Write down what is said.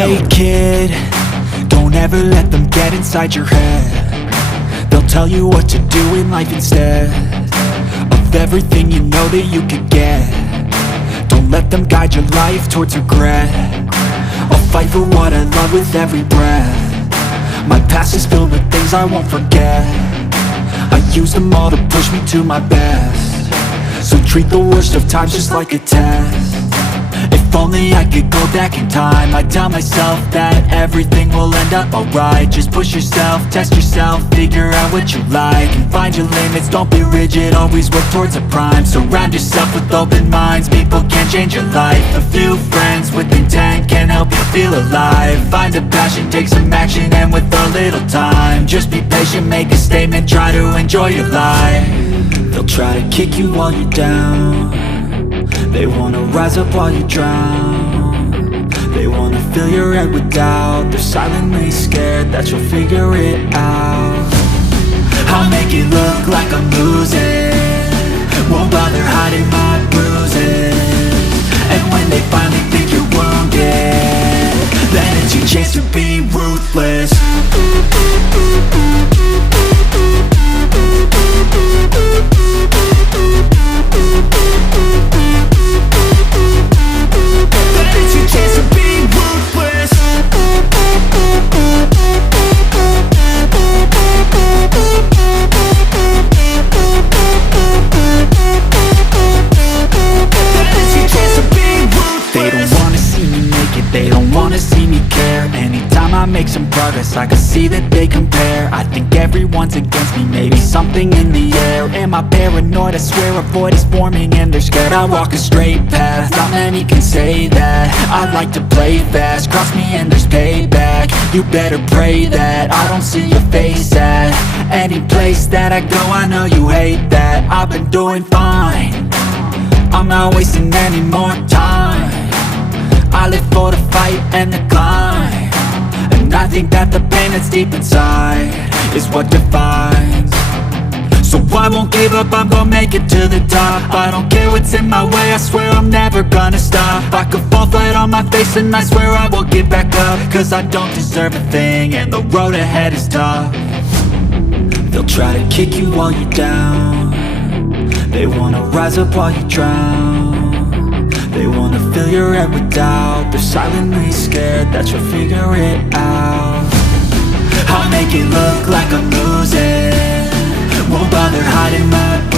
Hey kid, don't ever let them get inside your head. They'll tell you what to do in life instead of everything you know that you could get. Don't let them guide your life towards regret. I'll fight for what I love with every breath. My past is filled with things I won't forget. I use them all to push me to my best. So treat the worst of times just like a test. If only I could go back in time, I'd tell myself that everything will end up alright. Just push yourself, test yourself, figure out what you like, and find your limits, don't be rigid, always work towards a prime. Surround yourself with open minds, people can change your life. A few friends with intent can help you feel alive. Find a passion, take some action, and with a little time, just be patient, make a statement, try to enjoy your life. They'll try to kick you while you're down. They wanna rise up while you drown. They wanna fill your head with doubt. They're silently scared that you'll figure it out. I'll make it look like I'm losing, won't bother hiding my bruises. And when they finally think you're wounded, then it's your chance to be ruthless. They don't wanna see me care. Anytime I make some progress, I can see that they compare. I think everyone's against me, maybe something in the air. Am I paranoid? I swear a void is forming and they're scared. I walk a straight path, not many can say that. I like to play fast, cross me and there's payback. You better pray that I don't see your face at any place that I go. I know you hate that. I've been doing fine, I'm not wasting any more time. I live for the fight and the climb, and I think that the pain that's deep inside is what defines. So I won't give up, I'm gonna make it to the top. I don't care what's in my way, I swear I'm never gonna stop. I could fall flat on my face and I swear I will get back up, cause I don't deserve a thing and the road ahead is tough. They'll try to kick you while you're down. They wanna rise up while you drown. They wanna fill your head with doubt. They're silently scared that you'll figure it out. I'll make it look like I'm losing, won't bother hiding my